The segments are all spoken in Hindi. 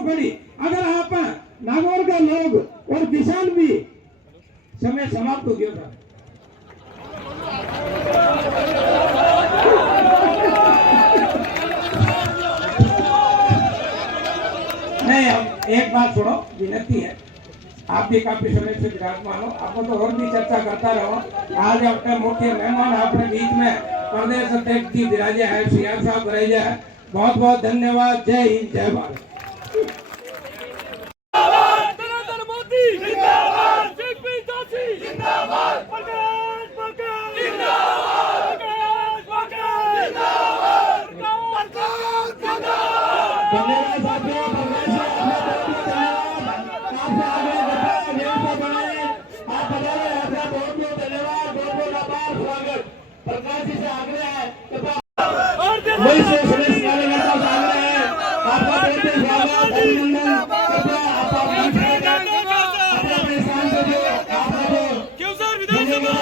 मूंगफली। अगर आप नागौर का लोग और किसान भी समय समाप्त हो गया था। नहीं, अब एक बात छोड़ो, विनती है, आप भी काफी समय से विराजमान हो, आपको तो और भी चर्चा करता रहो। आज अपने मुख्य मेहमान अपने बीच में प्रदेश अध्यक्ष जी विराजे हैं, सीआर साहब विराजे हैं। बहुत बहुत धन्यवाद। जय हिंद, जय भारत। प्रकाश जी से आग्रह है वही से सुरेश कार्यकर्ता से आग्रह है, आपका बहुत बहुत स्वागत, अभिनंदन। आप अपने स्थान से जो आप क्यों सर विधानसभा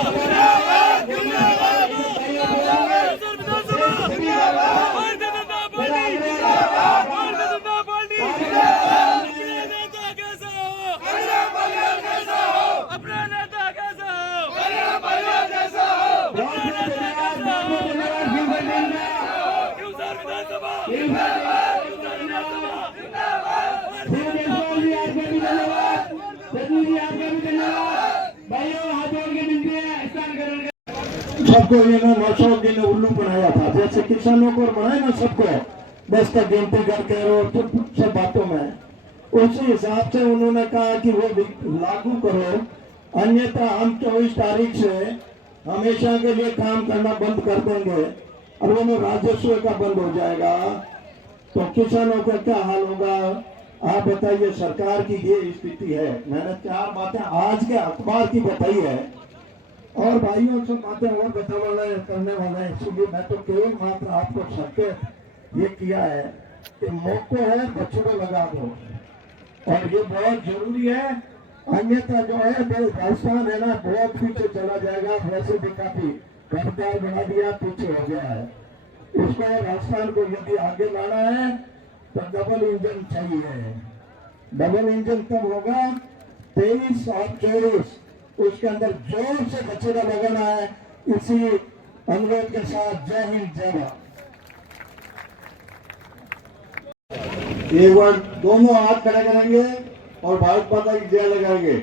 सबको इन्होंने मशोक ने उल्लू बनाया था, जैसे किसानों को बनाए ना सबको, बस तक गिनती करके और सब बातों में उसी हिसाब से उन्होंने कहा कि वो लागू करो, अन्यथा हम 24 तारीख से हमेशा के लिए काम करना बंद कर देंगे और वो राजस्व का बंद हो जाएगा। तो किसानों का क्या हाल होगा आप बताइए। सरकार की ये स्थिति है। मैंने 4 बातें आज के अखबार की बताई है और भाइयों से बातें और बताने करने वाला है, इसलिए मैं तो केवल मात्र आपको संकेत ये किया है कि मौको है बछड़े लगा दो, और ये बहुत जरूरी है, अन्यथा जो है वो राजस्थान है ना बहुत पीछे चला जाएगा। वैसे भी काफी गद्दार बना दिया, पीछे हो गया है। इसको राजस्थान को यदि आगे लाना है तो डबल इंजन चाहिए। डबल इंजन तब होगा 23 और 24, उसके अंदर जोर से बछड़ा लगाना है। इसी अनुरोध के साथ जय हिंद, जय भारत। एक बार दोनों हाथ खड़े करेंगे और भारत माता की जय लगाएंगे।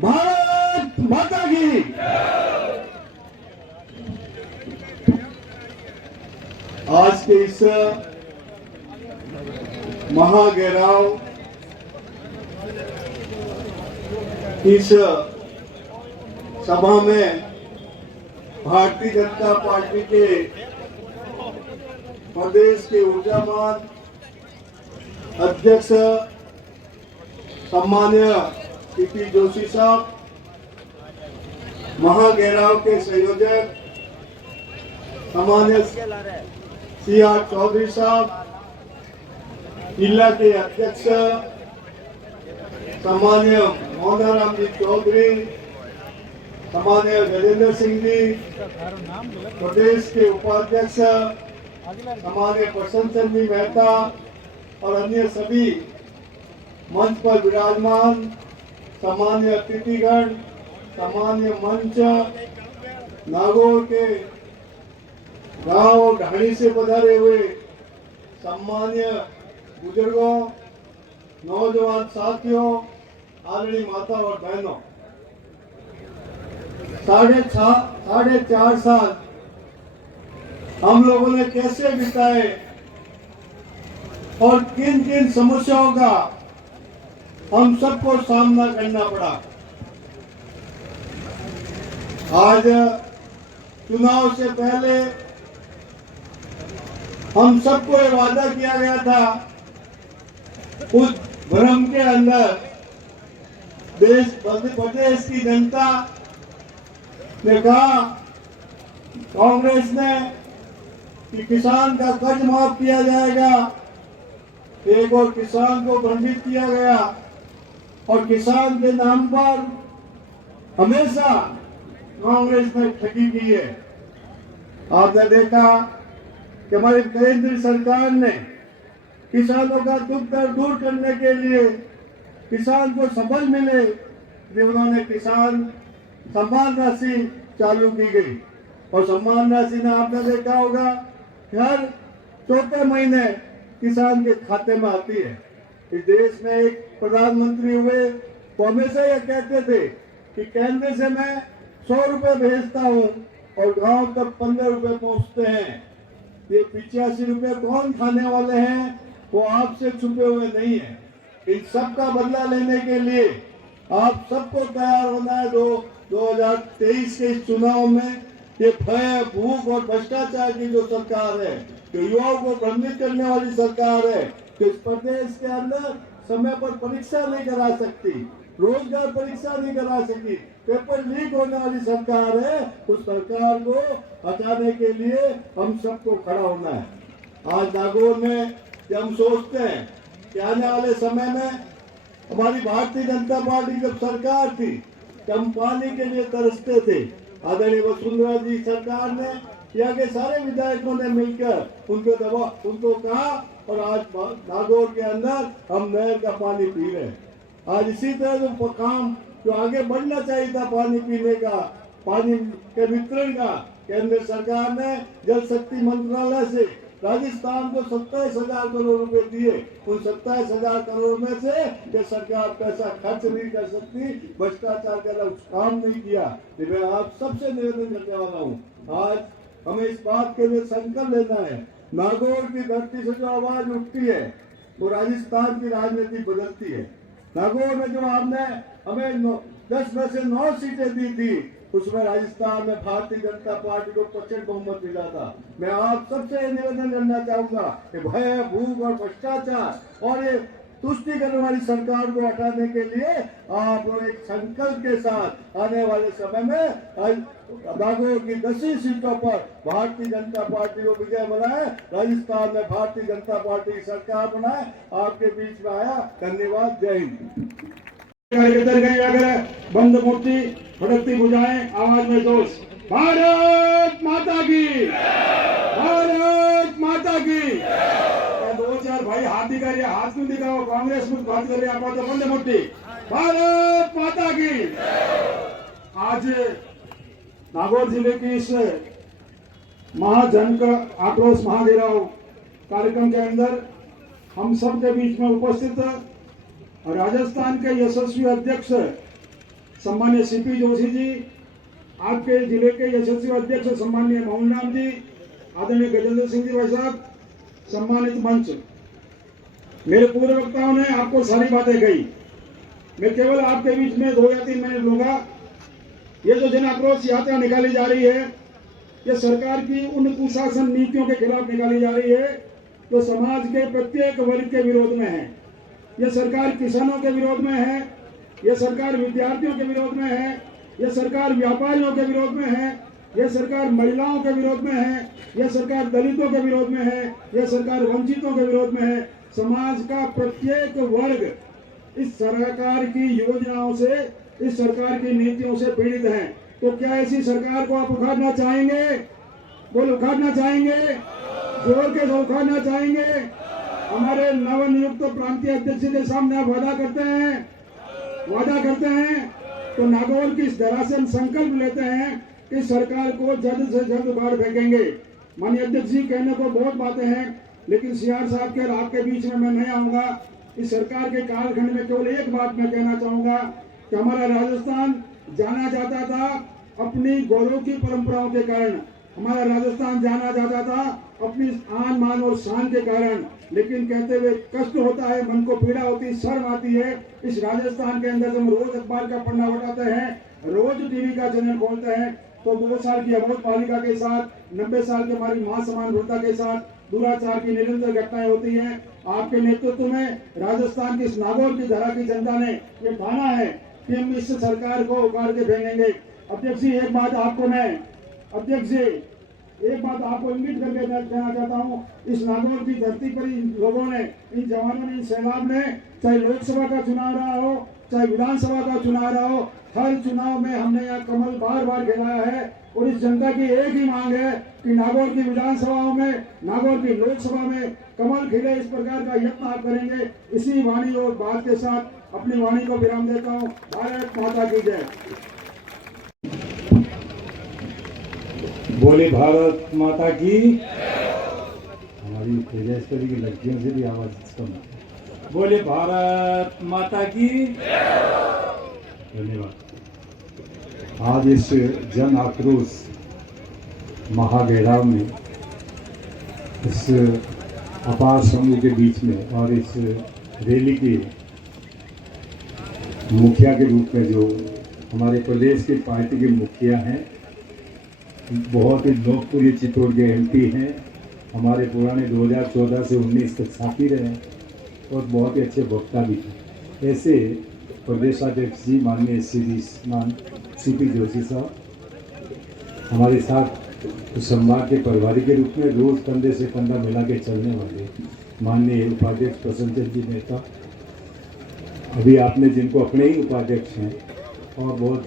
भारत माता की। आज के इस महागेराव, इस सभा में भारतीय जनता पार्टी के प्रदेश के ऊर्जावान अध्यक्ष सम्मान्य पीपी जोशी साहब, महागेराव के संयोजक सामान्य सीआर चौधरी साहब, जिला के अध्यक्ष सामान्य मोहनराम जी चौधरी, सामान्य गजेंद्र सिंह जी, प्रदेश के उपाध्यक्ष सामान्य प्रसन्न चंद जी मेहता और अन्य सभी मंच पर विराजमान सामान्य अतिथिगण, सामान्य मंच, नागौर के गांव ढाणी से पधारे हुए सम्मान्य बुजुर्गों, नौजवान साथियों, आदरणीय माता और बहनों, 4.5 साल हम लोगों ने कैसे बिताए और किन किन समस्याओं का हम सबको सामना करना पड़ा। आज चुनाव से पहले हम सबको ये वादा किया गया था, उस भ्रम के अंदर प्रदेश की जनता ने कहा, कांग्रेस ने कि किसान का कर्ज माफ किया जाएगा, एक और किसान को भ्रमित किया गया और किसान के नाम पर हमेशा कांग्रेस ने ठगी की है। आपने देखा कि हमारी केंद्र सरकार ने किसानों का दुख दर्द दूर करने के लिए, किसान को सबल मिले, उन्होंने किसान सम्मान राशि चालू की गई। और सम्मान राशि में आपने देखा होगा हर चौथे महीने किसान के खाते में आती है। इस देश में एक प्रधानमंत्री हुए तो हमेशा यह कहते थे कि केंद्र से मैं 100 रुपए भेजता हूँ और गांव तक 15 रुपए पहुंचते हैं। ये 85 रुपए कौन खाने वाले हैं, वो आपसे छुपे हुए नहीं है। इन सब का बदला लेने के लिए आप सबको तैयार होना है। 2023 के इस चुनाव में ये भय, भूख और भ्रष्टाचार की जो सरकार है, जो युवाओं को भ्रमित करने वाली सरकार है, जो इस प्रदेश के अंदर समय पर परीक्षा नहीं करा सकती, रोजगार परीक्षा नहीं करा सकती, पेपर लीक होने वाली सरकार है, उस सरकार को हटाने के लिए हम सबको खड़ा होना है। आज नागौर में जब हम सोचते हैं कि आने वाले समय में हमारी भारतीय जनता पार्टी जब सरकार थी, जब हम पानी के लिए तरसते थे, आदरणीय वसुंधरा जी सरकार ने, यहाँ के सारे विधायकों ने मिलकर उनको कहा और आज नागौर के अंदर हम नहर का पानी पी रहे हैं। आज इसी तरह जो काम जो आगे बढ़ना चाहिए था पानी पीने का, पानी के वितरण का, केंद्र सरकार ने जल शक्ति मंत्रालय से राजस्थान को 27,000 करोड़ रुपए दिए। उन 27,000 करोड़ में से ये सरकार पैसा खर्च नहीं कर सकती, भ्रष्टाचार का काम नहीं किया। मैं आप सबसे निवेदन करने वाला हूँ, आज हमें इस बात के लिए संकल्प लेना है, नागौर की धरती से जो आवाज उठती है वो राजस्थान की राजनीति बदलती है। नागौर में जो आपने हमें 10 में से 9 सीटें दी थी, उसमें राजस्थान में भारतीय जनता पार्टी को प्रचंड बहुमत मिला था। मैं आप सबसे निवेदन करना चाहूंगा कि भय, भूख और भ्रष्टाचार और ये तुष्टि करने वाली सरकार को हटाने के लिए आप लोग एक संकल्प के साथ आने वाले समय में नागौर की 10 सीटों पर भारतीय जनता पार्टी को विजय बनाए, राजस्थान में भारतीय जनता पार्टी की सरकार बनाए। आपके बीच में आया, धन्यवाद, जय हिंद। बंद मूर्ति फटकती बुझाएं, आवाज में जोश। भारत माता की, भारत माता की। 2-4 भाई हाथ दिखा रहे, हाथ क्यों दिखाओ? कांग्रेस में बात कर रहे हैं, आप बंद मूर्ति। भारत माता की। आज नागौर जिले की इस महाजन का आक्रोश महाघेराव कार्यक्रम के अंदर हम सब के बीच में उपस्थित राजस्थान के यशस्वी अध्यक्ष सम्मान्य सीपी जोशी जी, आपके जिले के यशस्वी अध्यक्ष सम्मान्य मोहन राम जी, आदरणीय गजेंद्र सिंह जी भाई साहब, सम्मानित मंच, मेरे पूर्व वक्ताओं ने आपको सारी बातें कही। मैं केवल आपके बीच में 2 या 3 मिनट लूंगा। ये जो जन आक्रोश यात्रा निकाली जा रही है, ये सरकार की उन कुशासन नीतियों के खिलाफ निकाली जा रही है जो समाज के प्रत्येक वर्ग के विरोध में है। ये सरकार किसानों के विरोध में है, ये सरकार विद्यार्थियों के विरोध में है, ये सरकार व्यापारियों के विरोध में है, ये सरकार महिलाओं के विरोध में है, ये सरकार दलितों के विरोध में है, ये सरकार वंचितों के विरोध में है। समाज का प्रत्येक वर्ग इस सरकार की योजनाओं से, इस सरकार की नीतियों से पीड़ित है। तो क्या ऐसी सरकार को आप उखाड़ना चाहेंगे? बोल, उखाड़ना चाहेंगे? जोर के से उखाड़ना चाहेंगे? हमारे नवनियुक्त प्रांतीय अध्यक्ष के सामने आप वादा करते हैं तो नागौर की इस धरा से हम संकल्प लेते हैं कि सरकार को जल्द से जल्द उखाड़ फेंकेंगे। माननीय अध्यक्ष जी, कहने को बहुत बातें हैं, लेकिन सीआर साहब के और आपके बीच में मैं नहीं आऊंगा। इस सरकार के कालखंड में केवल एक बात मैं कहना चाहूंगा कि हमारा राजस्थान जाना जाता था अपनी गौरव की परंपराओं के कारण, हमारा राजस्थान जाना जाता था अपनी आन मान और शान के कारण, लेकिन कहते हुए कष्ट होता है, मन को पीड़ा होती है, शर्म आती है। इस राजस्थान के अंदर हम रोज अखबार का पन्ना उठाते हैं, रोज टीवी का चैनल खोलते हैं तो 2 साल की अबोध बालिका के साथ, 90 साल की हमारी मां समान वृद्धा के साथ दुराचार की निरंतर घटनाएं होती हैं। आपके नेतृत्व में राजस्थान की इस नागौर की धरा की जनता ने ये ठाना है कि हम इस सरकार को उखाड़ के फेंकेंगे। अध्यक्ष जी, एक बात आपको इंगित करके कहना चाहता हूँ, इस नागौर की धरती पर इन लोगों ने, इन जवानों ने, इन सैलाब ने, चाहे लोकसभा का चुनाव रहा हो, चाहे विधानसभा का चुनाव रहा हो, हर चुनाव में हमने यहाँ कमल बार बार खिलाया है और इस जनता की एक ही मांग है कि नागौर की विधानसभाओं में, नागौर की लोकसभा में कमल खिले। इस प्रकार का यत्न आप करेंगे। इसी वाणी और बात के साथ अपनी वाणी को विराम देता हूँ। भारत माता की जय। बोले भारत माता की। हमारी तेजस्वी की लड़कियों से भी आवाज कम। बोले भारत माता की। धन्यवाद। आज इस जन आक्रोश महाघेराव में, इस अपार समूह के बीच में और इस रैली के मुखिया के रूप में जो हमारे प्रदेश की पार्टी के मुखिया हैं, बहुत ही लोकप्रिय चित्तौड़ के एमपी हैं, हमारे पुराने 2014 से 19 तक साथी रहे और बहुत ही अच्छे वक्ता भी थे। ऐसे प्रदेशाध्यक्ष जी माननीय श्रीमान सीपी जोशी साहब हमारे साथ संवाद के प्रभारी के रूप में रोज कंधे से कंधा मिला के चलने वाले माननीय उपाध्यक्ष प्रसन्नचंद्र जी मेहता, अभी आपने जिनको अपने ही उपाध्यक्ष हैं और बहुत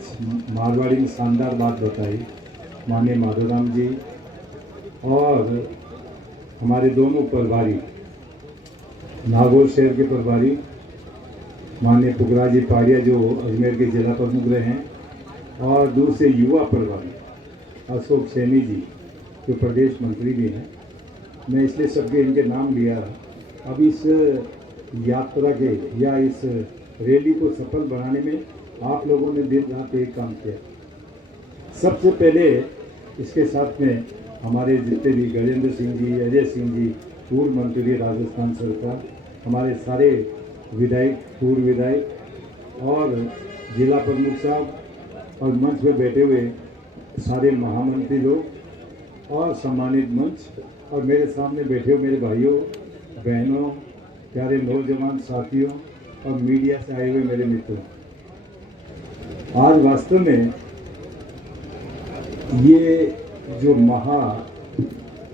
मारवाड़ी में शानदार बात बताई, माननीय माधोराम जी, और हमारे दोनों प्रभारी, नागौर शहर के प्रभारी माननीय पुखराज जी पाड़िया जो अजमेर के जिला प्रमुख रहे हैं, और दूसरे युवा प्रभारी अशोक सैनी जी जो प्रदेश मंत्री भी हैं। मैं इसलिए सबके इनके नाम लिया। अब इस यात्रा के या इस रैली को सफल बनाने में आप लोगों ने दिन रात एक काम किया। सबसे पहले इसके साथ में हमारे जितने भी गजेंद्र सिंह जी, अजय सिंह जी, पूर्व मंत्री राजस्थान सरकार, हमारे सारे विधायक, पूर्व विधायक और जिला प्रमुख साहब और मंच में बैठे हुए सारे महामंत्री लोग और सम्मानित मंच और मेरे सामने बैठे हुए मेरे भाइयों बहनों, प्यारे नौजवान साथियों और मीडिया से आए हुए मेरे मित्रों, आज वास्तव में ये जो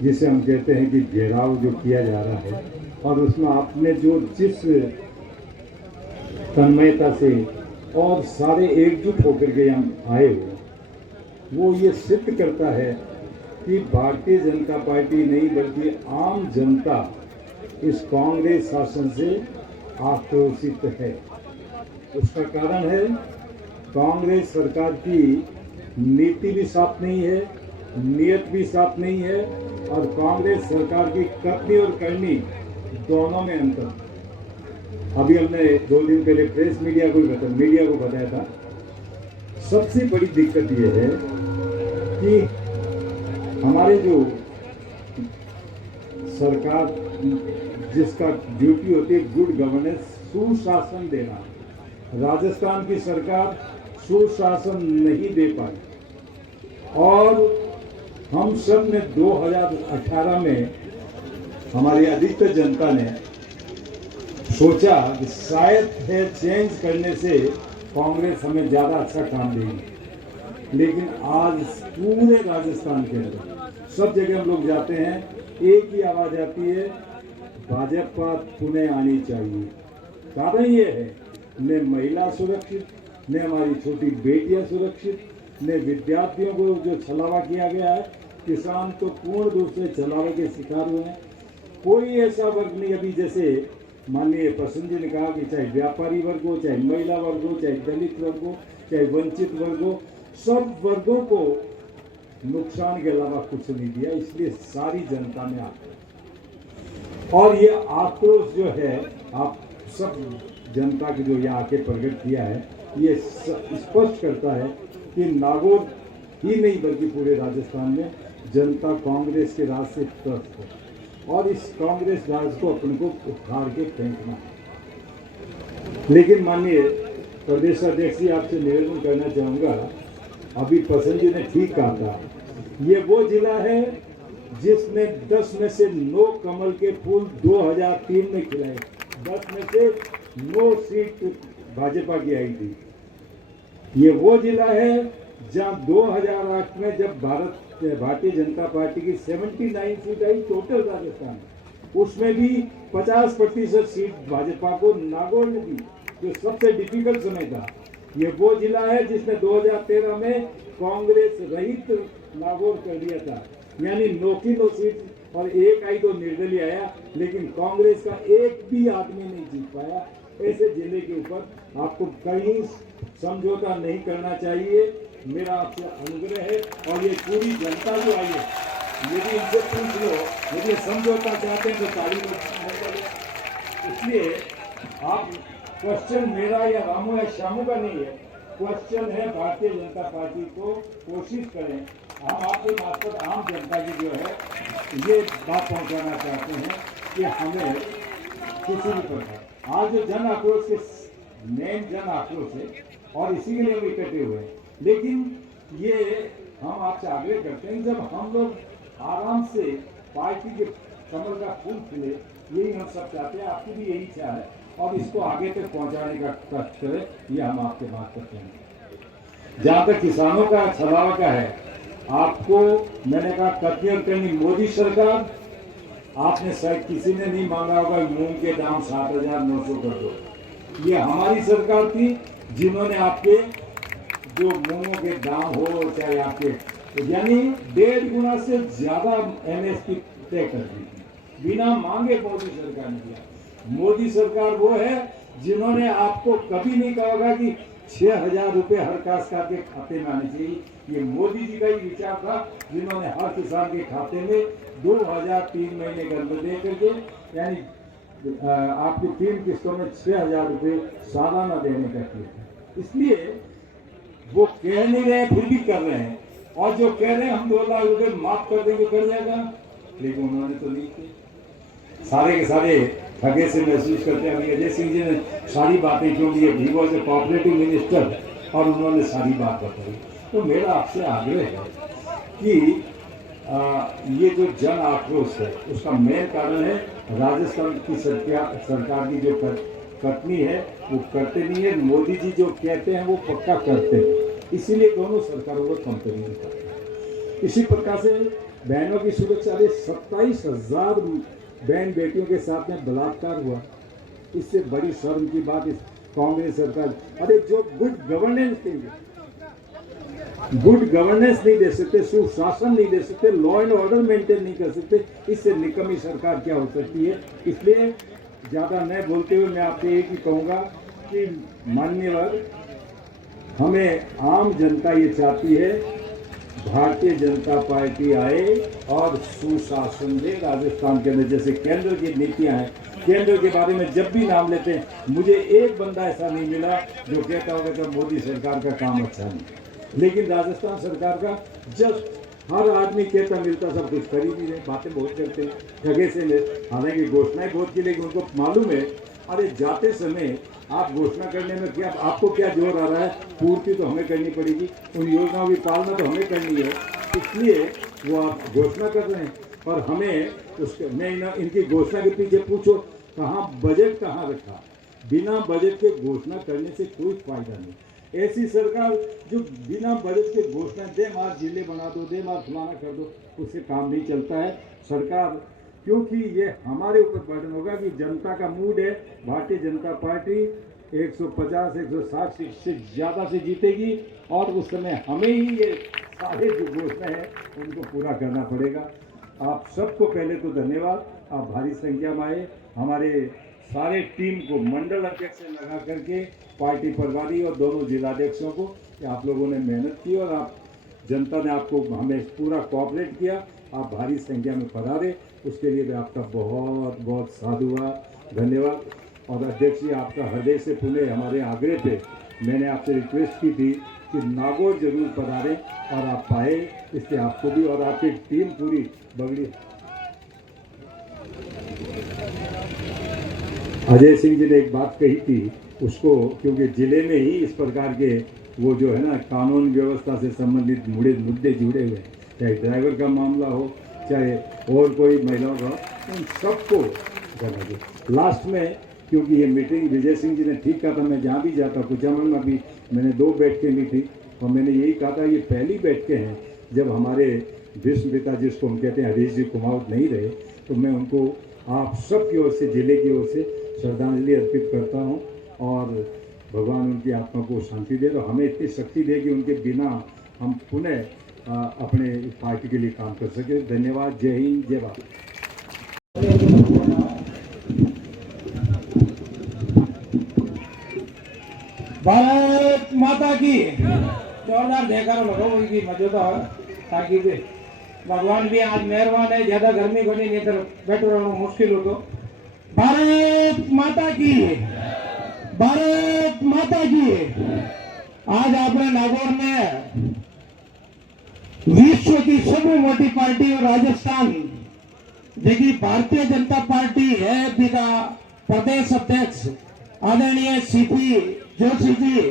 जिसे हम कहते हैं कि घेराव जो किया जा रहा है और उसमें आपने जो जिस तन्मयता से और सारे एकजुट होकर के हम आए हो, वो ये सिद्ध करता है कि भारतीय जनता पार्टी नहीं बल्कि आम जनता इस कांग्रेस शासन से आक्रोशित है। उसका कारण है कांग्रेस सरकार की नीति भी साफ नहीं है, नियत भी साफ नहीं है और कांग्रेस सरकार की करनी और करनी दोनों में अंतर। अभी हमने 2 दिन पहले प्रेस मीडिया को बताया था। सबसे बड़ी दिक्कत यह है कि हमारे जो सरकार जिसका ड्यूटी होती है गुड गवर्नेंस, सुशासन देना, राजस्थान की सरकार सुशासन नहीं दे पाई और हम सब ने 2018 में हमारी अधिकतर जनता ने सोचा कि शायद है चेंज करने से कांग्रेस हमें ज़्यादा अच्छा काम देगी, लेकिन आज पूरे राजस्थान के अंदर सब जगह हम लोग जाते हैं, एक ही आवाज़ आती है, भाजपा पुनः आनी चाहिए। कारण ये है न महिला सुरक्षित, न हमारी छोटी बेटियां सुरक्षित, न विद्यार्थियों को जो छलावा किया गया है, किसान तो पूर्ण रूप से छलावे के शिकार हुए हैं। कोई ऐसा वर्ग नहीं अभी, जैसे माननीय प्रसन्न जी ने कहा कि चाहे व्यापारी वर्ग हो, चाहे महिला वर्ग हो, चाहे दलित वर्ग हो, चाहे वंचित वर्ग हो, सब वर्गों को नुकसान के अलावा कुछ नहीं दिया। इसलिए सारी जनता में और ये आक्रोश जो है आप सब जनता की जो यहाँ आके प्रकट किया है, ये स्पष्ट करता है कि नागौर ही नहीं बल्कि पूरे राजस्थान में जनता कांग्रेस के राज से त्रस्त है और इस कांग्रेस राज को अपने को उखाड़ के फेंकना है। लेकिन माननीय प्रदेश अध्यक्ष जी, आपसे निवेदन करना चाहूँगा, अभी प्रसन्न जी ने ठीक कहा था, ये वो जिला है जिसने 10 में से 9 कमल के फूल 2003 में खिलाए। 10 में से 9 सीट भाजपा की आई थी। ये वो जिला है जहां 2008 में जब भारतीय जनता पार्टी की 79 सीट आई टोटल राजस्थान, उसमें भी 50% सीट भाजपा को नागौर ने दी, जो सबसे डिफिकल्ट समय था। ये वो जिला है जिसने 2013 में कांग्रेस रहित नागौर कर दिया था, यानी नो सीट और एक आई तो निर्दलीय आया, लेकिन कांग्रेस का एक भी आदमी नहीं जीत पाया। ऐसे जिले के ऊपर आपको कहीं समझौता नहीं करना चाहिए, मेरा आपसे अनुग्रह है। और ये पूरी जनता जो आई है, यदि इनसे पूछ लो, यदि ये समझौता चाहते हैं तो ताली बजाओ। इसलिए आप क्वेश्चन मेरा या रामू या श्यामू का नहीं है, क्वेश्चन है भारतीय जनता पार्टी को। कोशिश करें, हम आपके मार्फत आम जनता की जो है ये बात पहुंचाना चाहते हैं कि हमें किसी भी प्रकार आज जो जन आक्रोश के मेन जन आक्रोश है और इसी के लिए हम इकट्ठे हुए हैं। लेकिन ये हम आपसे आग्रह करते हैं, जब हम लोग आराम से पार्टी के कमल का फूल खिले, यही हम सब चाहते हैं, आपकी भी यही इच्छा है, और इसको आगे तक पहुंचाने का कष्ट करें, ये हम आपके बात करते हैं। जहाँ तक किसानों का छलावा का है, आपको मैंने कहा कटियर करनी मोदी सरकार, आपने शायद किसी ने नहीं मांगा होगा मूंग के दाम 7,900 कर दो। ये हमारी सरकार थी जिन्होंने आपके जो मूंगों के दाम हो चाहे आपके, यानी 1.5 गुना से ज्यादा MSP तय कर दी थी, बिना मांगे मोदी सरकार ने किया। मोदी सरकार वो है जिन्होंने आपको कभी नहीं कहा होगा कि 6,000 रुपये हर काश्तकार के खाते में आने चाहिए। ये मोदी जी का ही विचार था, जिन्होंने हर किसान के खाते में 2,003 महीने का दे करके, यानी आपकी 3 किस्तों में 6,000 रुपये सालाना देने का किया। इसलिए वो कह नहीं रहे फिर भी कर रहे हैं, और जो कह रहे हैं हम 2 लाख रुपये माफ कर देंगे कर जाएगा, लेकिन उन्होंने तो नहीं किया। सारे के सारे ठगे से महसूस करते हैं। अजय सिंह जी ने सारी बातें क्यों की, he was a cooperative minister और उन्होंने सारी बात बताई। तो मेरा आपसे आग्रह है कि ये जो जन आक्रोश है उसका मेन कारण है राजस्थान की सरकार की जो कटनी है वो करते नहीं है। मोदी जी जो कहते हैं वो पक्का करते हैं, इसीलिए दोनों सरकारों को कंपेयर नहीं करते। इसी प्रकार से बहनों की सुरक्षा, 27,000 बहन बेटियों के साथ में बलात्कार हुआ, इससे बड़ी शर्म की बात इस कांग्रेस सरकार। अरे जो गुड गवर्नेंस नहीं दे सकते, सुशासन नहीं दे सकते, लॉ एंड ऑर्डर मेंटेन नहीं कर सकते, इससे निकम्मी सरकार क्या हो सकती है। इसलिए ज़्यादा न बोलते हुए मैं आपसे एक ही कहूँगा कि माननीय, हमें आम जनता ये चाहती है भारतीय जनता पार्टी आए और सुशासन दे राजस्थान के अंदर। जैसे केंद्र की नीतियां हैं, केंद्र के बारे में जब भी नाम लेते हैं, मुझे एक बंदा ऐसा नहीं मिला जो कहता होगा कि मोदी सरकार का काम अच्छा नहीं। लेकिन राजस्थान सरकार का जस्ट हर आदमी कहता मिलता सब कुछ कर ही नहीं रहे, बातें बहुत करते हैं ठगे से ले, हालांकि घोषणाएं बहुत की, लेकिन उनको मालूम है अरे जाते समय आप घोषणा करने में क्या आपको क्या जोर आ रहा है, पूर्ति तो हमें करनी पड़ेगी, उन योजनाओं की पालना तो हमें करनी है, इसलिए वो आप घोषणा कर रहे हैं। और हमें उसके मैं इनकी घोषणा के पीछे पूछो कहाँ बजट कहाँ रखा, बिना बजट के घोषणा करने से कोई फायदा नहीं। ऐसी सरकार जो बिना बजट के घोषणा दे मार जिले बना दो, दे मार फलाना कर दो, उससे काम नहीं चलता है। सरकार, क्योंकि ये हमारे ऊपर बर्डन होगा कि जनता का मूड है, भारतीय जनता पार्टी 150-160 सीट से ज़्यादा से जीतेगी, और उस समय हमें ही ये सारे जो घोषणा है उनको पूरा करना पड़ेगा। आप सबको पहले तो धन्यवाद, आप भारी संख्या में आए। हमारे सारे टीम को, मंडल अध्यक्ष से लगा करके पार्टी प्रभारी और दोनों जिलाध्यक्षों को, कि आप लोगों ने मेहनत की और आप जनता ने आपको हमें पूरा कोऑपरेट किया, आप भारी संख्या में पधारे, उसके लिए मैं आपका बहुत बहुत साधुवाद, धन्यवाद। और अध्यक्ष जी, आपका हृदय से पुनः हमारे आग्रह पे मैंने आपसे रिक्वेस्ट की थी कि नागौर जरूर पधारें, और आप पाए, इससे आपको भी और आपकी टीम पूरी बगड़ी। अजय सिंह जी ने एक बात कही थी उसको, क्योंकि जिले में ही इस प्रकार के वो जो है ना कानून व्यवस्था से संबंधित मुद्दे जुड़े हुए, चाहे ड्राइवर का मामला हो, चाहे और कोई महिलाओं का, उन सबको करना चाहिए। लास्ट में, क्योंकि ये मीटिंग विजय सिंह जी ने ठीक कहा था, मैं जहाँ भी जाता कुचामन में भी मैंने 2 बैठकें ली थी, और मैंने यही कहा था ये पहली बैठकें हैं जब हमारे भीष्म पिता जिसको हम कहते हैं हरीश जी कुमावत नहीं रहे, तो मैं उनको आप सब की ओर से, जिले की ओर से श्रद्धांजलि अर्पित करता हूँ। और भगवान उनकी आत्मा को शांति दे, तो हमें इतनी शक्ति दे कि उनके बिना हम पुनः अपने पार्टी के लिए काम कर सके। धन्यवाद। जय हिंद, जय भारत। भारत माता की जोरदार जयकारा लगाओ की मौजूदा ताकि भी भगवान भी आज मेहरबान है, ज्यादा गर्मी को नहीं तो बैठो रहना मुश्किल हो। तो भारत माता की, भारत माता की। आज अपने नागौर में विश्व की सबसे मोटी पार्टी और राजस्थान देखी भारतीय जनता पार्टी है बिका प्रदेश अध्यक्ष आदरणीय सीपी जोशी जी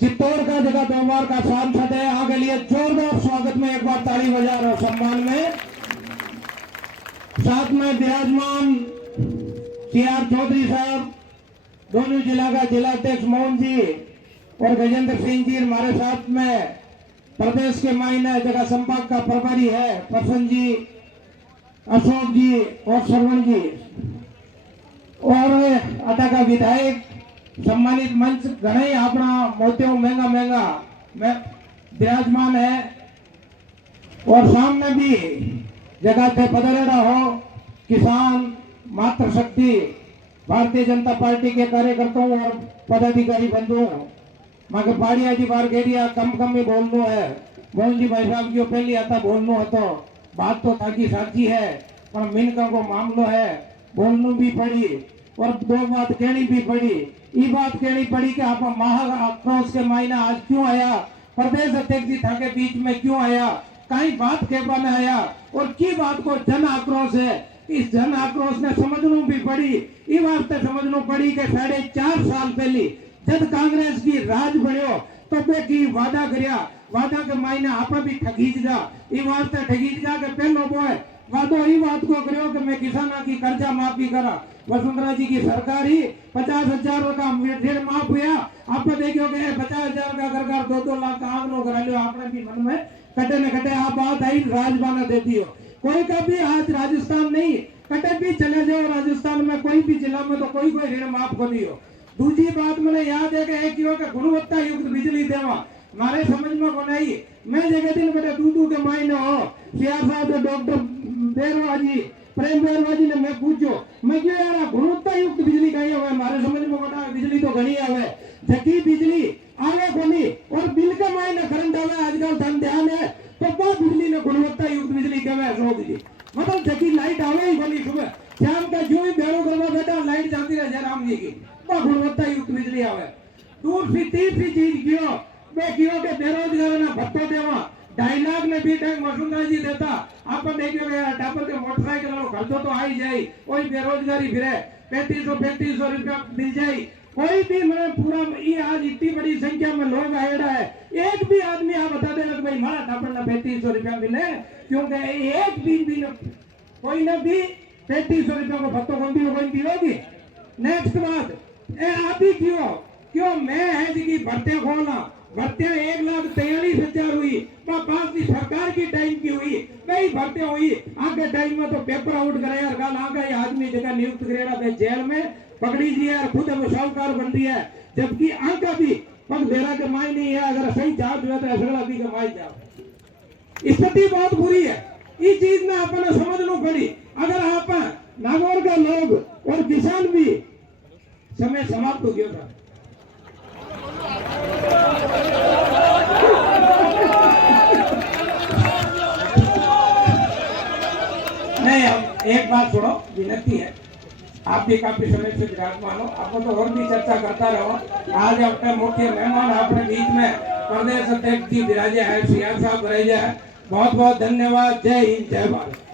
चित्तौड़ का जगह 2 बार का सांसद है। आगे लिए जोरदार स्वागत में एक बार ताली बजा रहा सम्मान में। साथ में विराजमान CR चौधरी साहब, दोनों जिला का जिला अध्यक्ष मोहन जी और गजेंद्र सिंह जी हमारे साथ में। प्रदेश के मायने जगह संपर्क का प्रभारी है प्रसन्न जी, अशोक जी और श्रवण जी और अटा का विधायक सम्मानित मंच घने अपना मोतियों महंगा महंगा में विराजमान है। और सामने भी जगह पे पधरेड़ा हो किसान मातृशक्ति भारतीय जनता पार्टी के कार्यकर्ताओं और पदाधिकारी बंधुओं मगर पाड़िया जी बार गेरिया कम ही बोलनो है। मोहन जी भाई साहब जो पहली आता बोलनो है तो बात तो ताकि साची है पर मिनका को मामलो है बोलनो भी पड़ी और 2 बात कहनी भी पड़ी। ये बात कहनी पड़ी कि आप महा आक्रोश के मायने आज क्यों आया, प्रदेश अध्यक्ष जी था के बीच में क्यों आया, कहीं बात के बन आया और की बात को जन आक्रोश है। इस जन आक्रोश ने समझना भी पड़ी, ये वास्ते समझना पड़ी कि 4.5 साल पहले जब कांग्रेस की राज बढ़ियो तो बे की वादा करया, वादा के मायने आप भी ठगीज जा, ये वास्ते ठगीज जा के पहलो बोए वादो ये बात को करो कि मैं किसानों की कर्जा माफी करा। वसुंधरा जी की सरकार ही 50,000 का ऋण माफ हुआ। आप देखो कि 50,000 का घर 2-2 लाख का आंकड़ो करा लियो। आपने भी मन में कटे न कटे आप बात आई राजबाना देती हो। कोई का भी आज राजस्थान नहीं कटे भी चले जाओ राजस्थान में कोई भी जिला में तो कोई ऋण माफ कर दियो। दूसरी बात मैंने याद है कि गुणवत्ता युक्त बिजली देवा हमारे समझ में को नहीं। मैं जगह दिन बेटे दूधू के मायने हो सियासत डॉक्टर बेरवा जी प्रेम बेरवा जी ने मैं पूछो मैं क्यों यार गुणवत्ता युक्त बिजली कहीं हुआ हमारे समझ में बता बिजली तो घनी आवे जकी बिजली आवे कोनी और बिल के मायने करंट आवे आजकल धन ध्यान है तो वो बिजली ने गुणवत्ता युक्त बिजली कहे रोक दी मतलब जकी लाइट आवे ही कोनी सुबह शाम का जो ही बेड़ो करवा बेटा लाइट जाती रहे जयराम जी की वो गुणवत्ता युक्त बिजली आवे। दूसरी तीसरी चीज क्यों वे क्यों के बेरोजगार ना भत्तो देवा 2.5 लाख ने भी टैंक वसुंधरा जी देता आप देखियो टापर के मोटरसाइकिल वालों खर्चो तो आई जाए कोई बेरोजगारी फिरे 3500 रुपया मिल जाए कोई भी मैं पूरा ये आज इतनी बड़ी संख्या में लोग आएड़ा है एक भी आदमी आप बता देना कि भाई हमारा टापर ना 3500 रुपया मिले क्योंकि एक भी कोई ना भी 3500 रुपया को भत्तो कौन होगी। नेक्स्ट बात आप ही क्यों मैं है जी की भर्तियां खोलना भर्तियां 1,43,000 हुई पास की सरकार की टाइम की हुई कई भर्तियां हुई आगे टाइम में तो पेपर आउट करे यार कल आगे आदमी जगह नियुक्त करेगा जेल में पकड़ी जी यार खुद साहूकार बन रही है जबकि आंका भी पग बेरा के माई नहीं है अगर सही चार्ज हुआ तो असगड़ा भी कमाई जाओ स्थिति बहुत बुरी है। इस चीज में अपने समझना पड़ी अगर आप नागौर का लोग और किसान भी समय समाप्त हो गया था। नहीं हम एक बात सुनो विनती है आप भी काफी समय से विराजमान हो आपको तो और भी चर्चा करता रहो। आज अपने मुख्य मेहमान अपने बीच में प्रदेश अध्यक्ष जी विराजे है CR साहब विराजे है। बहुत बहुत धन्यवाद। जय हिंद जय भारत।